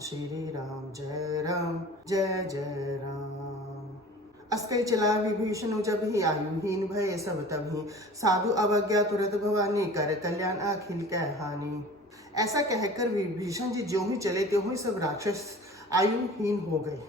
श्री राम जय राम जय जय राम। अस्कै चला विभीषण जब ही आयुहीन भय सब तभी, साधु अवज्ञा तुरत भवानी कर कल्याण अखिल कै हानि। ऐसा कहकर विभीषण जी ज्यों ही चले त्यों ही सब राक्षस आयुहीन हो गए।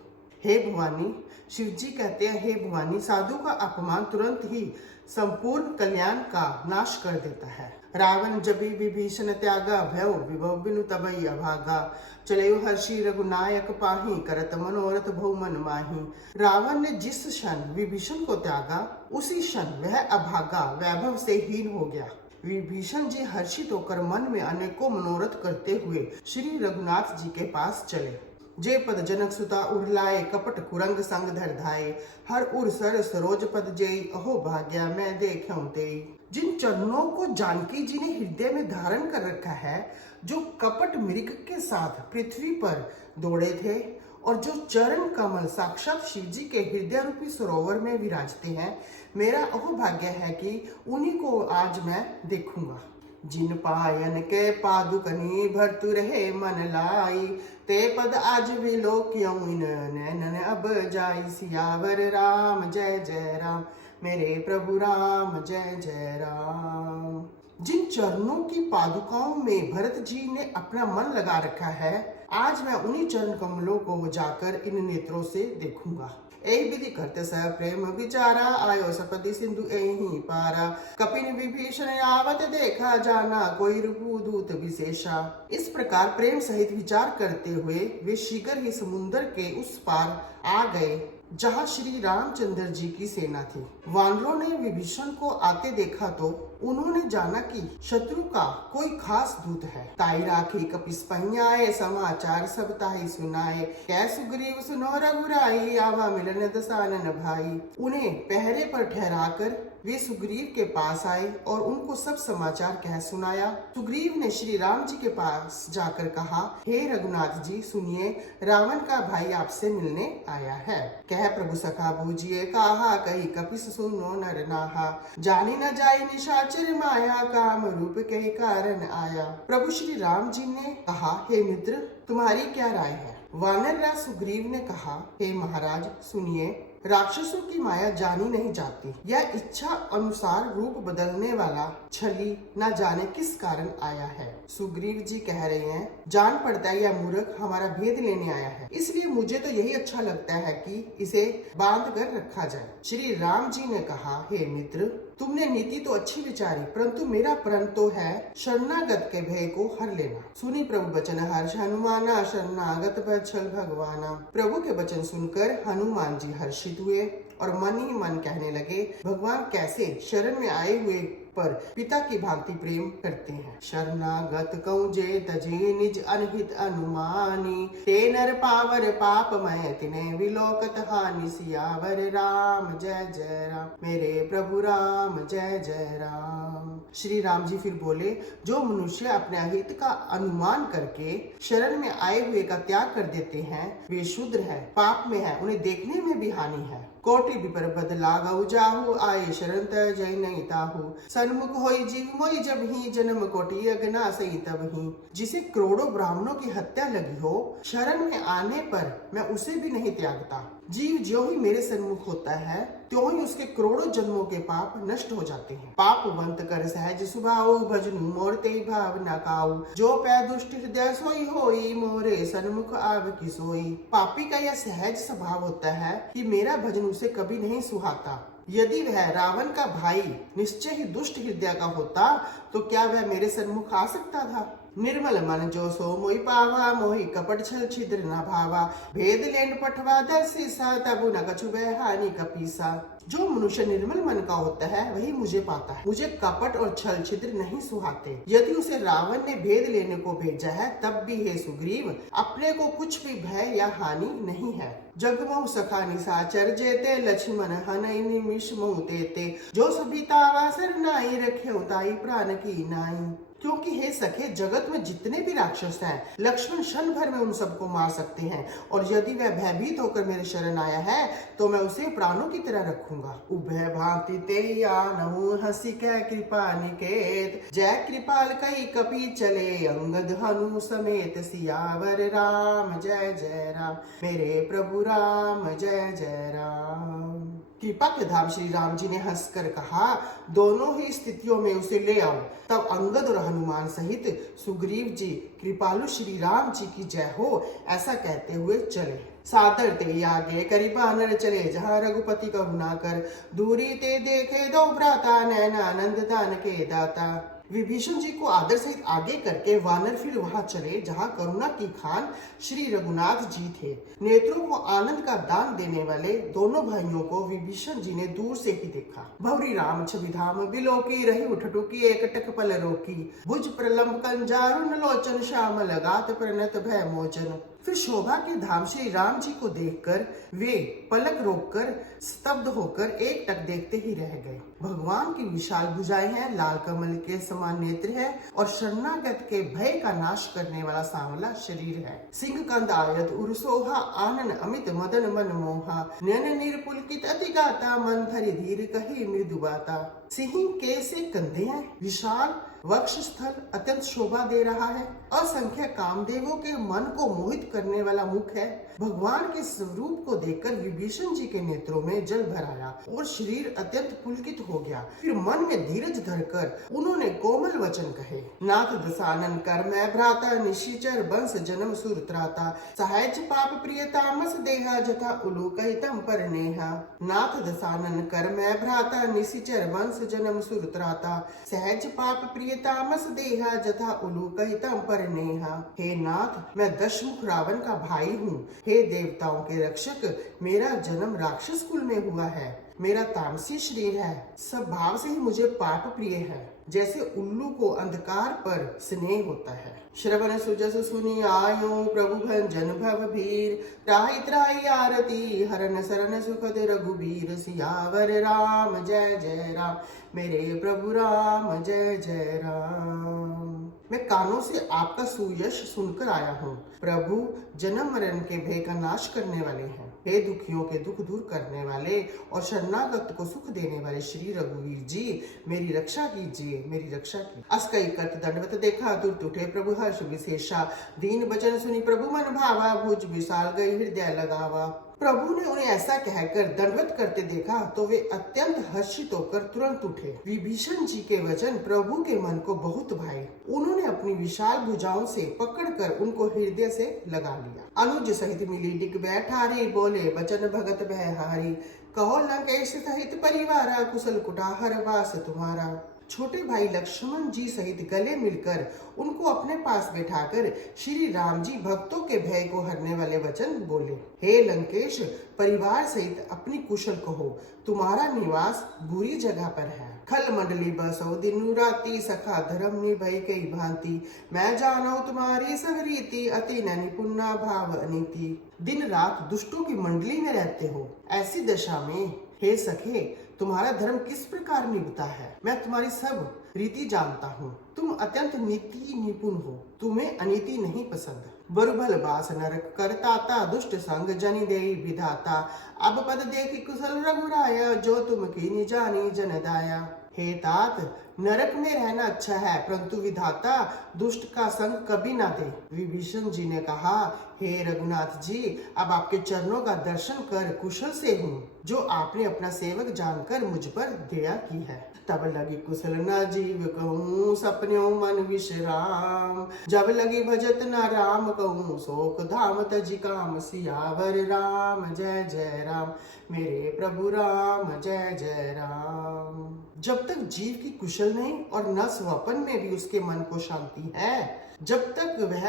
हे भवानी, शिव जी कहते हैं, हे भवानी, साधु का अपमान तुरंत ही संपूर्ण कल्याण का नाश कर देता है। रावण जबी विभीषण त्यागा, भयो विभव बिनु तबई अभागा। चलयो हर्षि रघुनायक पाही, करत मनोरथ भौ मन माही। रावण ने जिस क्षण विभीषण को त्यागा, उसी क्षण वह अभागा वैभव से हीन हो गया। विभीषण जी हर्षित होकर मन में अनेकों मनोरथ करते हुए श्री रघुनाथ जी के पास चले। जे पद जनक सुता उर्लाए, कपट कुरंग संग धर धाये। हर उर सर सरोज पद जेई, अहो भाग्या मैं देखऊं तेई। जिन चरणों को जानकी जी ने हृदय में धारण कर रखा है, जो कपट मृग के साथ पृथ्वी पर दौड़े थे और जो चरण कमल साक्षात शिव जी के हृदय रूपी सरोवर में विराजते हैं, मेरा अहो भाग्य है कि उन्हीं को आज मैं देखूंगा। जिन पायन के पादुकनी भरतु रहे मन लाई, ते पद आज विलोक्यों इन नैनन अब जाई। सियावर राम जय जय राम, मेरे प्रभु राम जय जय राम। जिन चरणों की पादुकाओं में भरत जी ने अपना मन लगा रखा है, आज मैं उन्हीं चरण कमलों को जाकर इन नेत्रों से देखूंगा। एक विधि करते सह प्रेम विचारा, आयो सपति सिंधु एहि पारा। कपिन विभीषण आवत देखा जाना, कोई रूपु दूत विशेषा। इस प्रकार प्रेम सहित विचार करते हुए वे शीघ्र ही समुद्र के उस पार आ गए जहाँ श्री रामचंद्र जी की सेना थी। वानरों ने विभीषण को आते देखा तो उन्होंने जाना कि शत्रु का कोई खास दूत है। ताई राखी कपिस पहियाए, समाचार सब ताहि सुनाए। कै सुग्रीव सुनो रघुराई, आवा मिलन दसानन भाई। उन्हें पहरे पर ठहराकर वे सुग्रीव के पास आए और उनको सब समाचार कह सुनाया। सुग्रीव ने श्री राम जी के पास जाकर कहा, हे रघुनाथ जी सुनिए, रावण का भाई आपसे मिलने आया है। कह प्रभु सखा बूझिए, कहा कही कपिस सुनो नर नाहा। जानी न जाई निशाचर माया, काम रूप के कारण आया। प्रभु श्री राम जी ने कहा, हे मित्र, तुम्हारी क्या राय है। वानर राज सुग्रीव ने कहा, हे महाराज सुनिए, राक्षसों की माया जानी नहीं जाती। यह इच्छा अनुसार रूप बदलने वाला छली न जाने किस कारण आया है। सुग्रीव जी कह रहे हैं, जान पड़ता है यह मूर्ख हमारा भेद लेने आया है, इसलिए मुझे तो यही अच्छा लगता है कि इसे बांध कर रखा जाए। श्री राम जी ने कहा, हे मित्र, तुमने नीति तो अच्छी विचारी, परंतु मेरा प्रण तो है शरणागत के भय को हर लेना। सुनी प्रभु वचन हर्ष हनुमाना, शरणागत पर छल भगवाना। प्रभु के वचन सुनकर हनुमान जी हर्षित हुए और मन ही मन कहने लगे, भगवान कैसे शरण में आए हुए पर पिता की भांति प्रेम करते हैं। शरणागत कऊं जे तजे निज अनहित अनुमानी, ते नर पावर पाप मय तिन्हे विलोकत हानि। सियावर राम जय जय राम, मेरे प्रभु राम जय जय राम। श्री राम जी फिर बोले, जो मनुष्य अपने अहित का अनुमान करके शरण में आए हुए का त्याग कर देते हैं, वे शूद्र है, पाप में है, उन्हें देखने में भी हानि है। कोटि विपर बद लागऊ जाहु, आए शरण तय जय नहीं ताहु। सन्मुख होई जीव मोई जब ही, जन्म कोटि अगना सही तब ही। जिसे करोड़ों ब्राह्मणों की हत्या लगी हो, शरण में आने पर मैं उसे भी नहीं त्यागता। जीव ज्यों ही मेरे सन्मुख होता है, त्यों ही उसके करोड़ों जन्मों के पाप नष्ट हो जाते हैं। पापवंत कर सहज स्वभाव, भजनु मोर तेई भाव न काऊ। जो पै दुष्ट हृदय सोई होई, मोरे सन्मुख आव की सोई। पापी का यह सहज स्वभाव होता है कि मेरा भजन उसे कभी नहीं सुहाता। यदि वह रावण का भाई निश्चय ही दुष्ट हृदय का होता तो क्या वह मेरे सन्मुख आ सकता था। निर्मल मन जो सो मोहि पावा, मोहि कपट छल छिद्र न भावा। भेद लेन पठवा दर्शिसा, तबु न कछु भय हानि कपीसा। जो मनुष्य निर्मल मन का होता है वही मुझे पाता है, मुझे कपट और छल छिद्र नहीं सुहाते। यदि उसे रावण ने भेद लेने को भेजा है, तब भी हे सुग्रीव, अपने को कुछ भी भय या हानि नहीं है। जगमोह सखा निशाचर जेते, लक्ष्मण हनई निमिष मोह तेते। जो सभी तावा सर नाई, रखे ताई प्राण की नाई। क्योंकि हे सखे, जगत में जितने भी राक्षस हैं, लक्ष्मण क्षण भर में उन सबको मार सकते हैं, और यदि वह भयभीत होकर मेरे शरण आया है तो मैं उसे प्राणों की तरह रखूंगा। उभय भांति ते आनहु हंसी कह कृपा निकेत, जय कृपाल कई कपि चले अंगद हनु समेत, सियावर राम जय जय राम, मेरे प्रभु राम जय जय राम। कृपा के धाम श्री राम जी ने हंसकर कहा, दोनों ही स्थितियों में उसे ले आओ। तब अंगद और हनुमान सहित सुग्रीव जी कृपालु श्री राम जी की जय हो ऐसा कहते हुए चले। सादर ते आगे करी बानर चले, जहाँ रघुपति करुणा कर, दूरी ते देखे दो भ्राता, नैनानंद दान के दाता। विभीषण जी को आदर सहित आगे करके वानर फिर वहां चले जहां करुणा की खान श्री रघुनाथ जी थे। नेत्रों को आनंद का दान देने वाले दोनों भाइयों को विभीषण जी ने दूर से ही देखा। भवरी राम छवि धाम बिलोकी, रही उठटुकी एकटक पल रोकी, भुज प्रलंब कंजारुन लोचन, श्याम लगात प्रणत भय मोचन। फिर शोभा के धाम श्री राम जी को देखकर वे पलक रोककर स्तब्ध होकर एक टक देखते ही रह गए। भगवान की विशाल भुजाएं हैं, लाल कमल के समान नेत्र है, और शरणागत के भय का नाश करने वाला सांवला शरीर है। सिंह कंद आयत उर्सोहा, आनन अमित मदन मन मोहा, नयन निर्पुलकित अति गाता, मन धरि धीर कही मृदु बाता। सिंह के से कंधे हैं, विशाल वक्ष स्थल अत्यंत शोभा दे रहा है, असंख्य कामदेवों के मन को मोहित करने वाला मुख है। भगवान के स्वरूप को देखकर विभीषण जी के नेत्रों में जल भर आया और शरीर अत्यंत पुलकित हो गया। फिर मन में धीरज धरकर उन्होंने कोमल वचन कहे, नाथ दसानन कर मैं भ्राता, निशिचर बंस जन्म सुर त्राता, सहज पाप प्रिय तामस देहा, जथा उलूक हितम पर नेहा। नाथ दसानन कर मैं भ्राता, निशिचर बंस जन्म सुर त्राता, सहज पाप प्रिय तामस देहा, जथा उलूक हितम पर नेहा। हे नाथ, मैं दशमुख रावण का भाई हूँ। हे देवताओं के रक्षक, मेरा जन्म राक्षस कुल में हुआ है, मेरा तामसी शरीर है, सब भाव से ही मुझे पाप प्रिय है, जैसे उल्लू को अंधकार पर स्नेह होता है। श्रवण सुजस सुनी आयो, प्रभु भंजन भव भीर, त्राहि त्राहि आरती, हरन सरन सुखद रघुबीर, सियावर राम जय जय राम, मेरे प्रभु राम जय जय राम। मैं कानों से आपका सुयश सुनकर आया हूँ। प्रभु जन्म मरण के भय का नाश करने वाले हैं। हे दुखियों के दुख दूर करने वाले और शरणागत को सुख देने वाले श्री रघुवीर जी, मेरी रक्षा कीजिए, मेरी रक्षा कीजिए। अस कई करत दंडवत देखा, तुरत उठे प्रभु हर्ष विशेषा, दीन वचन सुनी प्रभु मन भावा, भुज विशाल गई हृदय लगावा। प्रभु ने उन्हें ऐसा कहकर दंडवत करते देखा तो वे अत्यंत हर्षित होकर तुरंत उठे। विभीषण जी के वचन प्रभु के मन को बहुत भाए। उन्होंने अपनी विशाल भुजाओं से पकड़कर उनको हृदय से लगा लिया। अनुज सहित मिली डिग बैठारी, बोले बचन भगत बहहारी, कहो लंकेश सहित परिवारा, कुशल कुटाहर वास तुम्हारा। छोटे भाई लक्ष्मण जी सहित गले मिलकर उनको अपने पास बैठाकर श्री राम जी भक्तों के भय को हरने वाले वचन बोले। हे लंकेश, परिवार सहित अपनी कुशल कहो, तुम्हारा निवास बुरी जगह पर है। खल मंडली बसो दिनु राती, सखा धर्म निभई कई भांति, मैं जानो तुम्हारी सब रीति, अति न निपुणा भाव अनीति। दिन रात दुष्टों की मंडली में रहते हो, ऐसी दशा में हे सखे, तुम्हारा धर्म किस प्रकार निभता है, मैं तुम्हारी सब रीति जानता हूँ। तुम अत्यंत नीति निपुण हो, तुम्हें अनीति नहीं पसंद। बरुभल बास नरक करताता, दुष्ट संग जनि देई विधाता, अब पद देखी कुशल रघुराया, जो तुम कीनी जानी जनदाया। हे तात, नरक में रहना अच्छा है, परंतु विधाता दुष्ट का संग कभी ना दे। विभीषण जी ने कहा, हे रघुनाथ जी, अब आपके चरणों का दर्शन कर कुशल से हूँ, जो आपने अपना सेवक जानकर मुझ पर दया की है। तब लगी कुशल न जीव कहूँ, सपन्यों मन विश्राम, जब लगी भजत न राम कहूँ, शोक धाम तजी काम, सियावर राम जय जय राम, मेरे प्रभु राम जय जय राम। जब तक जीव की कुशल नहीं और न स्वपन में भी उसके मन को शांति है, जब तक वह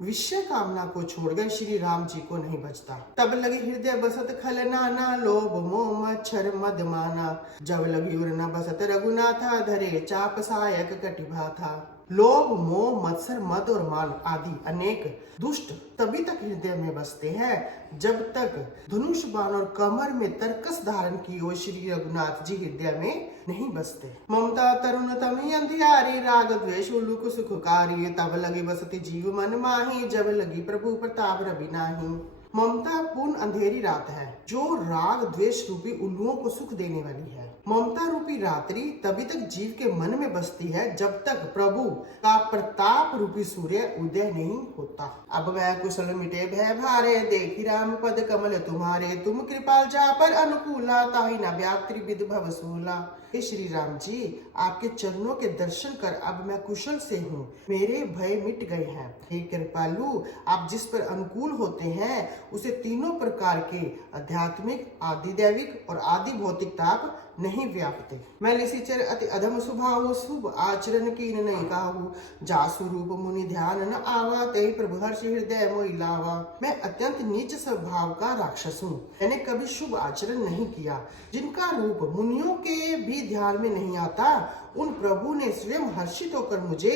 विषय कामना को छोड़कर श्री राम जी को नहीं बचता। तब लगी हृदय बसत खल नाना, लोभ मोह मच्छर मद माना, जब लगी उर न बसत रघुनाथा, धरे चाप सायक कटिभा था। लोभ, मोह, मत्सर, मद और मान आदि अनेक दुष्ट तभी तक हृदय में बसते हैं जब तक धनुष बाण और कमर में तरकस धारण की हुए श्री रघुनाथ जी हृदय में नहीं बसते। ममता तरुण तमी अंधियारी, राग द्वेष उल्लुक सुखकारी, तब लगी बसती जीव मन माही, जब लगी प्रभु प्रताप रवि नाही। ममता पूर्ण अंधेरी रात है जो राग द्वेष रूपी उल्लुओं को सुख देने वाली है। ममता रूपी रात्रि तभी तक जीव के मन में बसती है जब तक प्रभु का प्रताप रूपी सूर्य उदय नहीं होता। अब वह कुशल मिटे भय भारे, देखी राम पद कमल तुम्हारे, तुम कृपाल जा पर अनुकूला, ताहि न व्याप्ति विद भवसूला। हे श्री राम जी, आपके चरणों के दर्शन कर अब मैं कुशल से हूँ, मेरे भय मिट गए हैं। हे कृपालु, आप जिस पर अनुकूल होते हैं उसे तीनों प्रकार के आध्यात्मिक, आदि दैविक और आदि भौतिक ताप नहीं व्यापते। मैं निशिचर अति अधम स्वभाव, शुभ आचरण कीन नहीं काहू, जासु रूप मुनि ध्यान न आवा, तेहि प्रभु हर्ष हृदय मोहि लावा। मैं अत्यंत नीच स्वभाव का राक्षस हूँ, मैंने कभी शुभ आचरण नहीं किया, जिनका रूप मुनियों के भी ध्यान में नहीं आता, उन प्रभु ने स्वयं हर्षित होकर मुझे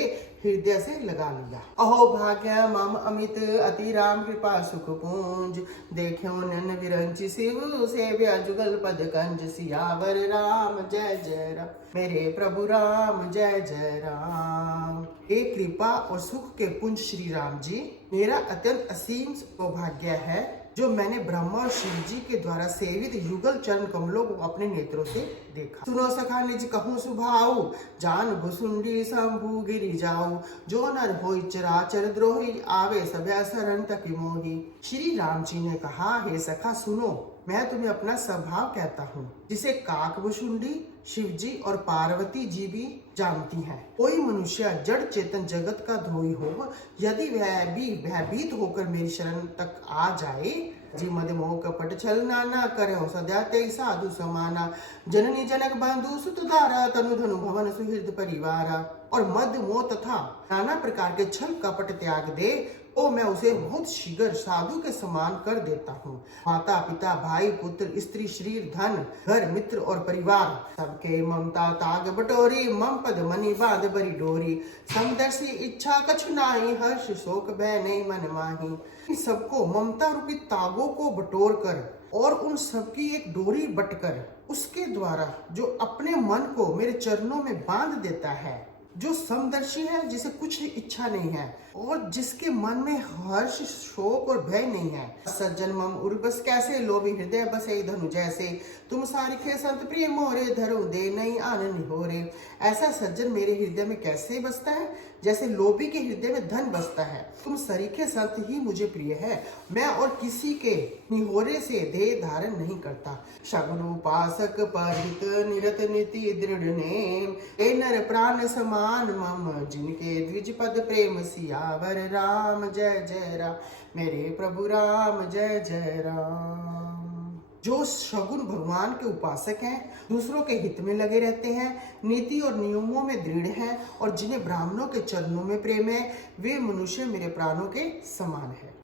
हृदय से लगा लिया। अहो भाग्य मम अमित, अति राम कृपा सुख पूंज, देखो नन विरंचि शिव, सेव्या जुगल पद कंज, सियावर राम जय जय राम, मेरे प्रभु राम जय जय राम। हे कृपा और सुख के पुंज श्री राम जी, मेरा अत्यंत असीम सौभाग्य है जो मैंने ब्रह्मा और शिव जी के द्वारा सेवित युगल चरण कमलों को अपने नेत्रों से देखा। सुनो सखा निज कहूँ सुभाऊ, जान भुसुंडी शंभु गिरि जाऊ, जो नर होई चराचर द्रोही, आवे सभय शरण तकी मोही। श्री राम जी ने कहा, हे सखा सुनो, मैं तुम्हें अपना स्वभाव कहता हूँ, जिसे काकभुसुंडी, शिव जी और पार्वती जी भी जानती हैं। कोई मनुष्य जड़ चेतन जगत का द्रोही हो, यदि वह भी भयभीत होकर मेरी शरण तक आ जाए, जी मद मोह कपट छल नाना, करे सदा ते साधु समाना, जननी जनक बंधु सुत धारा, तनु धनु भवन सुहृद परिवारा। और मद मोह तथा नाना प्रकार के छल कपट त्याग दे तो मैं उसे बहुत शीघ्र साधु के समान कर देता हूँ। माता पिता भाई पुत्र स्त्री शरीर धन घर मित्र और परिवार सबके ममता ताग बटोरी, मम पद मनी बांध बरी डोरी, समदर्शी इच्छा कछु नाही, हर्ष शोक भय नहीं मन माही। इन सबको ममता रूपी तागों को बटोर कर और उन सबकी एक डोरी बटकर उसके द्वारा जो अपने मन को मेरे चरणों में बांध देता है, जो समदर्शी है, जिसे कुछ इच्छा नहीं है और जिसके मन में हर्ष शोक और भय नहीं है। सज्जन मम उर्बस कैसे, लोभी हृदय बसे धनु जैसे, तुम सारिखे संत प्रिय मोरे, धरो दे नहीं आनंद हो रे। ऐसा सज्जन मेरे हृदय में कैसे बसता है, जैसे लोभी के हृदय में धन बसता है। तुम सरीखे संत ही मुझे प्रिय है, मैं और किसी के निहोरे से देह धारण नहीं करता। शगुन उपासक परित निरत नीति दृढ़ नेम, ए नर प्राण समान मम, जिनके द्विज पद प्रेम, सियावर राम जय जय राम, मेरे प्रभु राम जय जय राम। जो शगुन भगवान के उपासक हैं, दूसरों के हित में लगे रहते हैं, नीति और नियमों में दृढ़ हैं और जिन्हें ब्राह्मणों के चरणों में प्रेम है, वे मनुष्य मेरे प्राणों के समान है।